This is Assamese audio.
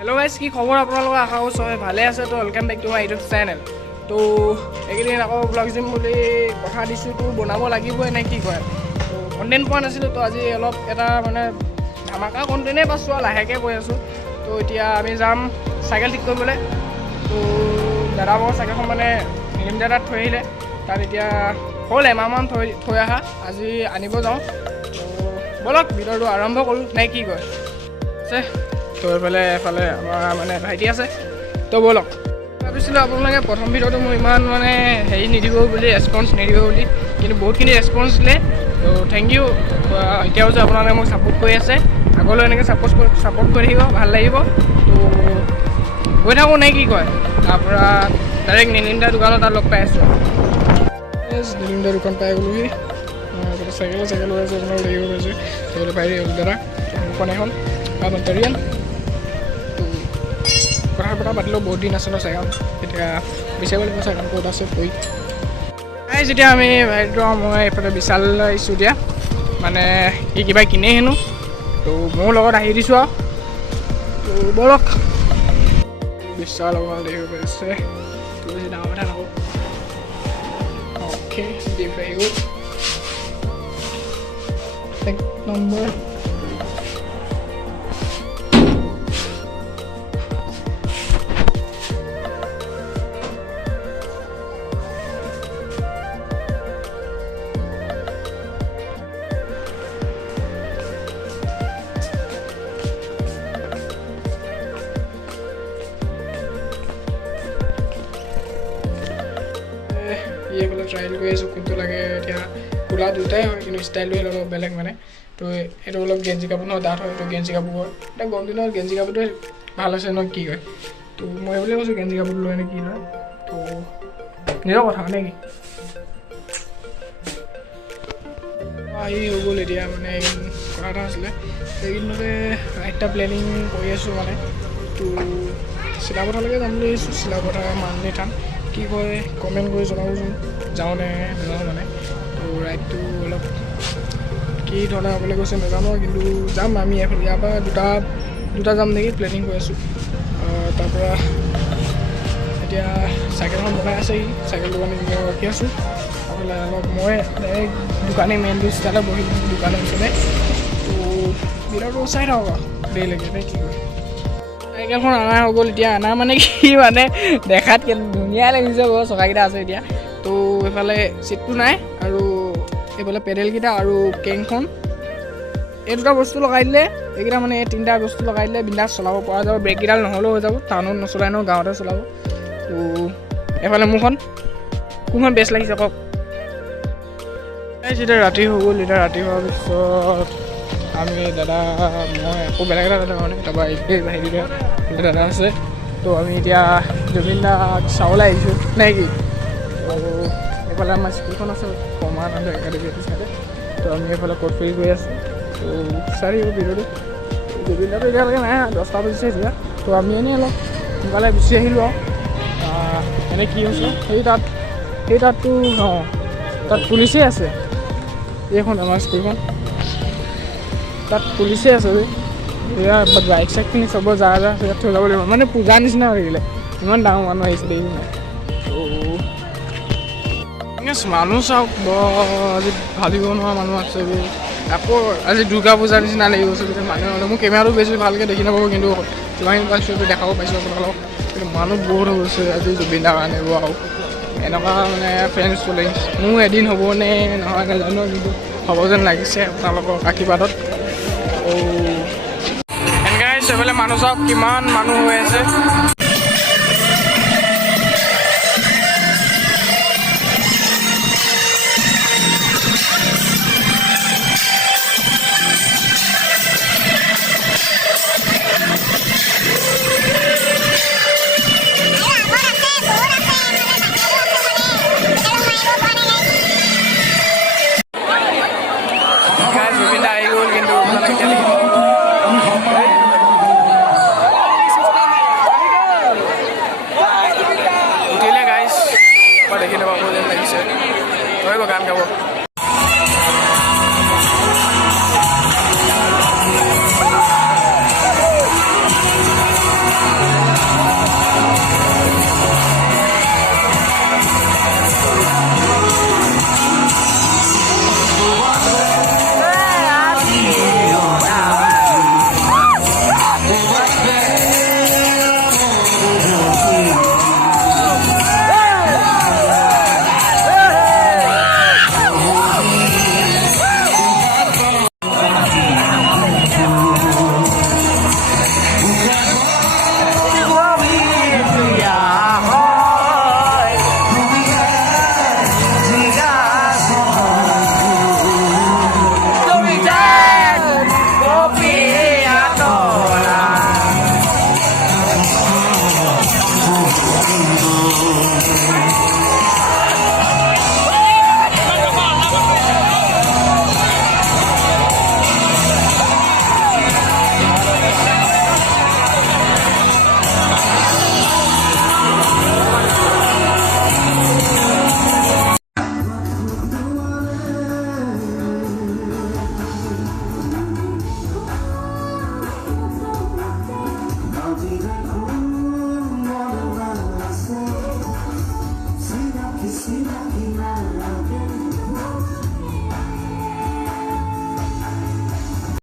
हेलो गाइस की खबर আপোনালোকৰ আশা কৰিছোঁ ভালে আছে তো welcome back to my YouTube channel তো এইকেইদিন আকৌ ব্লগ দিম বুলি কথা দিছোঁ তো বনাব লাগিবই নে কি কয় তো কণ্টেণ্ট পোৱা নাছিলোঁ তো আজি অলপ এটা মানে ধামাকা কণ্টেণ্টেই পাইছোঁ আৰু লাহেকৈ কৈ আছোঁ তো এতিয়া আমি যাম চাইকেল ঠিক কৰিবলৈ তো দাদা মোৰ চাইকেলখন মানে নিলিম দাদাত থৈ আহিলে তাত এতিয়া হ'ল এমাহমান থৈ অহা আজি আনিব যাওঁ তো বলক ভিডিঅ'টো আৰম্ভ কৰোঁ নে কি কয় তো এফালে আমাৰ মানে ভাইটি আছে তো বলক ভাবিছিলোঁ আপোনালোকে প্ৰথম ভিডিঅ'টো মোৰ ইমান মানে হেৰি নিদিব বুলি ৰেছপন্স নিদিব বুলি কিন্তু বহুতখিনি ৰেছপন্স দিলে তো থেংক ইউ এতিয়াও যে আপোনালোকে মোক ছাপোৰ্ট কৰি আছে আগলৈ এনেকৈ ছাপোৰ্ট কৰি থাকিব ভাল লাগিব তো গৈ থাকোঁ নে কি কয় তাৰপৰা ডাইৰেক্ট নিলিন্দা দোকানত তাত লগ পাই আছোঁ নিলিন্দা দোকান পাই গ'লোহি চাইকেল হৈ আছে আপোনালোক দেখিব পাইছোঁ চাইকেল পাই দাদা দোকান এখন বান্তৰিয়ান কথা পাতিলেও বহুত দিন আছে ন চাইকেল এতিয়া বিচাৰিব লাগিব চাইকেল ক'ত আছে কৈ যেতিয়া আমি মই এইফালে বিশাললৈ আহিছোঁ এতিয়া মানে সি কিবা কিনে হেনো তো মোৰ লগত আহি দিছোঁ আৰু তো বলক বিশাল আপোনালোক দেখিব পাইছে তো বেছি ডাঙৰ কথা নকওঁ অ'কে দিম আহি গ'ল এক নম্বৰ এইফালে ট্ৰায়েল কৰি আছোঁ কোনটো লাগে এতিয়া খোলা দুটাই হয় কিন্তু ষ্টাইলটো অলপ বেলেগ মানে তো এইটো অলপ গেঞ্জি কাপোৰ নহয় ডাঠ হয় এইটো গেঞ্জি কাপোৰ এতিয়া গৰম দিনত গেঞ্জি কাপোৰটোৱে ভাল হৈছে ন কি কয় তো মই এইবুলিয়ে কৈছোঁ গেঞ্জি কাপোৰটো লয় নে কি লয় তো নিজৰ কথা নে কি আহি হৈ গ'ল এতিয়া মানে কথা এটা আছিলে সেইকেইদিনতে একটা প্লেনিং কৰি আছোঁ মানে তো চিলাপথাৰলৈকে যাম বুলি আহিছোঁ চিলাপথাৰ মাননি থান কি কয় কমেণ্ট কৰি জনাবচোন যাওঁ নে নাযাওঁ মানে তো ৰাইডটো অলপ কি ধৰণে হ'বলৈ গৈছে নাজানো কিন্তু যাম আমি ইয়াৰ পৰা দুটা যাম নেকি প্লেনিং কৰি আছোঁ তাৰপৰা এতিয়া চাইকেলখন বনাই আছেহি চাইকেল দোকানী ৰখি আছোঁ তাৰপৰা অলপ মই ডাইৰেক্ট দোকানী মেইন ষ্টাইলত বহি দোকানৰ ওচৰতে তো ভিডিঅ'টো চাই থাকক আৰু দেৰিলৈকে নে কি কয় চাইকেলখন অনা হৈ গ'ল এতিয়া অনা মানে কি মানে দেখাত ধুনীয়া লাগিছে বাৰু চকাকেইটা আছে এতিয়া তো এইফালে চিটটো নাই আৰু এইফালে পেডেলকেইটা আৰু কেংখন এই দুটা বস্তু লগাই দিলে এইকেইটা মানে এই তিনিটা বস্তু লগাই দিলে বিন্দাছ চলাব পৰা যাব ব্ৰেককেইডাল নহ'লেও হৈ যাব টাউনত নচলাই ন গাঁৱতে চলাব তো এইফালে মোৰখন কোনখন বেষ্ট লাগিছে কওক যেতিয়া ৰাতি হৈ গ'ল এতিয়া ৰাতি হোৱাৰ পিছত আমি দাদা মই আকৌ বেলেগ এটা দাদা মানে তাৰপৰা এই বাহিৰতে দাদা আছে তো আমি এতিয়া জুবিন দাক চাবলৈ আহিছোঁ নে কি আৰু এইফালে আমাৰ স্কুলখন আছে কমাৰ একাডেমি চাইডে তো আমি এইফালে ক'ত ফেৰি গৈ আছোঁ তো চাৰি ভিডিঅ'টো জুবিন দাটো এতিয়ালৈকে নাই 10টা বাজিছে এতিয়া তো আমি এনেই অলপ সোনকালে গুচি আহিলোঁ আৰু এনেই কি হৈছে সেই তাততো অঁ তাত পুলিচেই আছে এইখন আমাৰ স্কুলখন তাত পুলিচেই আছে এয়া বাইক চাইকখিনি চব যা ইয়াত থৈ যাব লাগিব মানে পূজাৰ নিচিনা হৈ থাকিলে ইমান ডাঙৰ মানুহ আহিছে দেই তো মানুহ চাওক আজি ভাবিব নোৱাৰা মানুহ আছে আকৌ আজি দুৰ্গা পূজাৰ নিচিনা লাগি গৈছে গোটেই মানুহে মোৰ কেমেৰাটো বেছি ভালকৈ দেখি নাপাব কিন্তু যিমানখিনি পাইছোঁ দেখাব পাইছোঁ আপোনালোকক কিন্তু মানুহ বহুত হৈ গৈছে আজি জুবিন দাক আনিব আৰু এনেকুৱা মানে ফ্ৰেণ্ডছ চলি মোৰ এদিন হ'বনে নহয় নাজানো কিন্তু হ'ব যেন লাগিছে আপোনালোকৰ আশীৰ্বাদত এনেকৈ আহিছে এইফালে মানুহ চাওক কিমান মানুহ হৈ আছে দেখিলে পাব যেন লাগিছে ধৰিব গান গাব किसी ना भी ना लगे